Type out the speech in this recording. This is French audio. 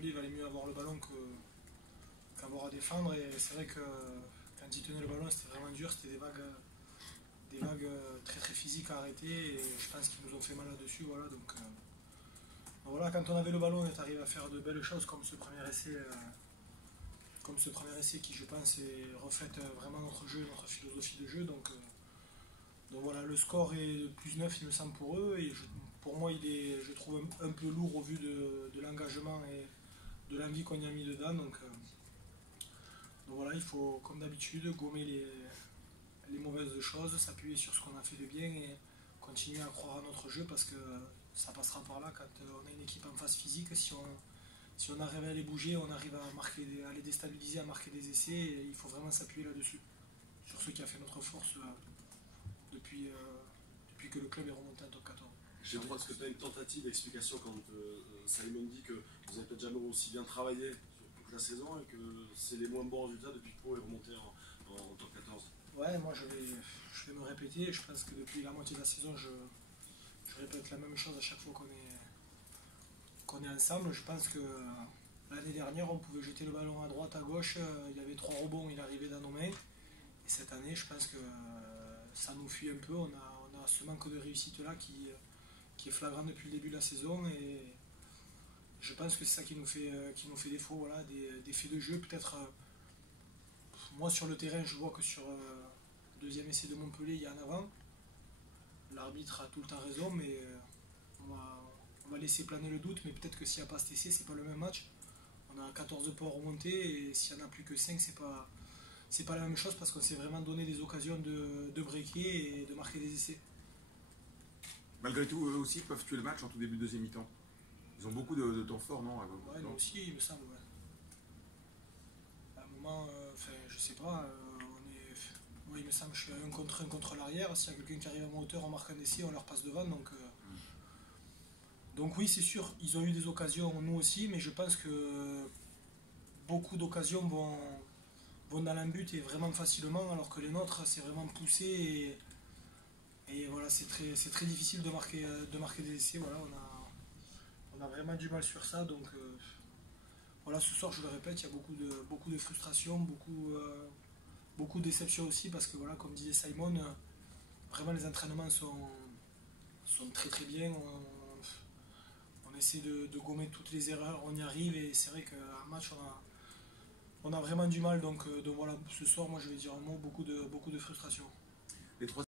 Montpellier, il valait mieux avoir le ballon qu'avoir à défendre. Et c'est vrai que quand ils tenaient le ballon, c'était vraiment dur. C'était des vagues très très physiques à arrêter. Et je pense qu'ils nous ont fait mal là-dessus. Voilà, donc voilà, quand on avait le ballon, on est arrivé à faire de belles choses comme ce premier essai. Qui, je pense, reflète vraiment notre jeu, notre philosophie de jeu. Donc voilà, le score est plus 9 il me semble, pour eux. Et pour moi, je trouve un peu lourd au vu de l'engagement et de l'envie qu'on y a mis dedans. Donc voilà, il faut, comme d'habitude, gommer les mauvaises choses, s'appuyer sur ce qu'on a fait de bien et continuer à croire à notre jeu parce que ça passera par là quand on a une équipe en phase physique. Si on arrive à les bouger, on arrive à les déstabiliser, à marquer des essais, et il faut vraiment s'appuyer là-dessus, sur ce qui a fait notre force depuis que le club est remonté en top 14. Je crois que tu as une tentative d'explication quand Simon dit que vous n'avez peut-être jamais aussi bien travaillé sur toute la saison et que c'est les moins bons résultats depuis que Pau est remonté en top 14. Ouais, moi je vais me répéter. Je pense que depuis la moitié de la saison, je répète la même chose à chaque fois qu'on est ensemble. Je pense que l'année dernière, on pouvait jeter le ballon à droite, à gauche. Il y avait 3 rebonds, il arrivait dans nos mains. Et cette année, je pense que ça nous fuit un peu. On a ce manque de réussite-là qui est flagrant depuis le début de la saison. Et je pense que c'est ça qui nous fait défaut. Voilà, des faits de jeu. Peut-être, moi sur le terrain, je vois que sur le deuxième essai de Montpellier, il y a un avant. L'arbitre a tout le temps raison, mais on va laisser planer le doute. Mais peut-être que s'il n'y a pas cet essai, c'est pas le même match. On a 14 points remontés et s'il n'y en a plus que 5, c'est pas la même chose parce qu'on s'est vraiment donné des occasions de breaker et de marquer des essais. Malgré tout, eux aussi peuvent tuer le match en tout début de deuxième mi-temps. Ils ont beaucoup de temps fort, non? Ouais, nous aussi, il me semble. Ouais. À un moment, je sais pas, il me semble que je suis un contre l'arrière. S'il y a quelqu'un qui arrive à ma hauteur, on marque un essai, on leur passe devant. Donc oui, c'est sûr, ils ont eu des occasions, nous aussi, mais je pense que beaucoup d'occasions vont dans l'embut et vraiment facilement, alors que les nôtres, c'est vraiment poussé et voilà, c'est très difficile de marquer des essais. Voilà, on a vraiment du mal sur ça. Donc voilà, ce soir, je le répète, il y a beaucoup de frustration, beaucoup de déception aussi, parce que voilà, comme disait Simon, vraiment les entraînements sont très très bien. On essaie de gommer toutes les erreurs, on y arrive et c'est vrai qu'un match, on a vraiment du mal. Donc voilà, ce soir, moi je vais dire un mot, beaucoup de frustration. Les trois